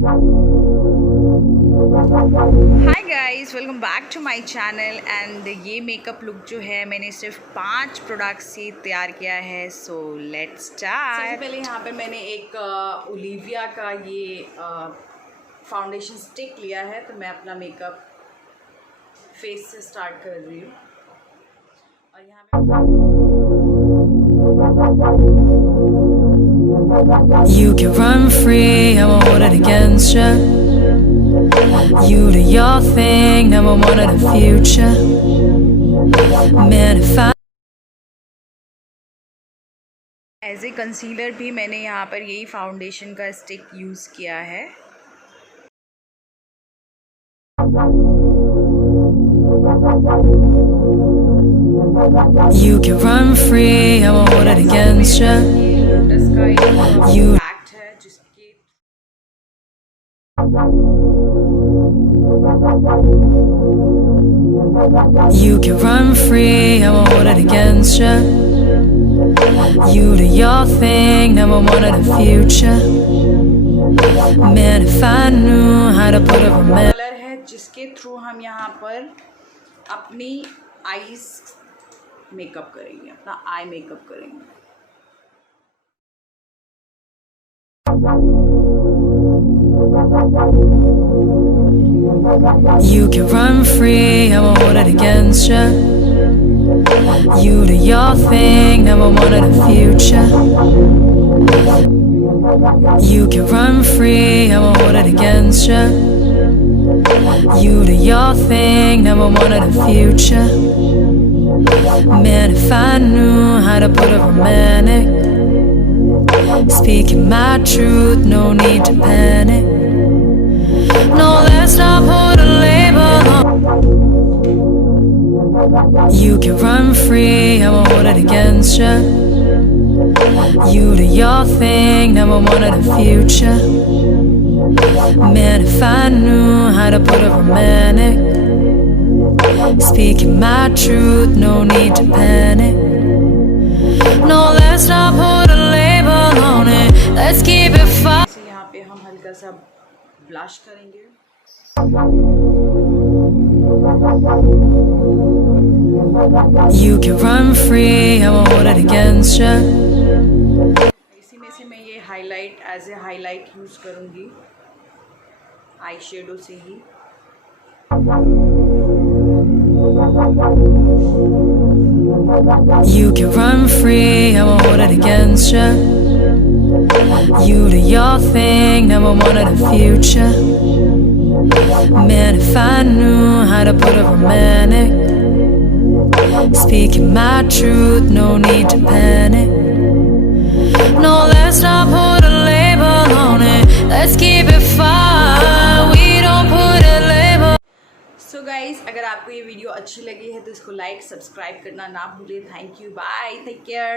Hi guys, welcome back to my channel. And ये makeup look जो है मैंने सिर्फ 5 प्रोडक्ट्स से तैयार किया है। So let's start. सबसे पहले यहाँ पे मैंने एक ओलिविया का ये फाउंडेशन स्टिक लिया है, तो मैं अपना मेकअप फेस से स्टार्ट कर रही हूँ। और यहाँ पे You can run free, I won't hold it against you. You do your thing, never wanted a future. Man, if I as a concealer भी मैंने यहाँ पर यही फाउंडेशन का स्टिक यूज़ किया है। You can run free, I won't hold it against you. Lotus का You impact है जिसके You can run free, I won't hold it against you. You do your thing, never wanted a future. Man, if I knew how to put a romance. Colour है जिसके through हम यहाँ पर अपनी eyes makeup करेंगे, अपना eye makeup करेंगे। You can run free, I won't hold it against you. You do your thing, never wanted a future. You can run free, I won't hold it against you. You do your thing, never wanted a future. Man, if I knew how to put a romantic, speaking my truth, no need to panic. No, let's not put a label on. You can run free, I won't hold it against you. You do your thing, never wanted a future. Man, if I knew how to put a romantic, speaking my truth, no need to panic. No, let's not put a label on it. Let's keep it fun. यहाँ पे हम हल्का सा blush करेंगे। You can run free, I won't hold it against you. इसी में से मैं ये highlight as a highlight use करूँगी आई शेडो से ही। You can run free, I won't hold it against you. You do your thing, never wanted a future. Man, if I knew how to put a romantic, speaking my truth, no need to panic. No, let's not put a label on it. Let's keep it fun. We don't put a label. So guys, अगर आपको ये video अच्छी लगी है तो इसको like subscribe करना ना भूलें। Thank you, bye, take care.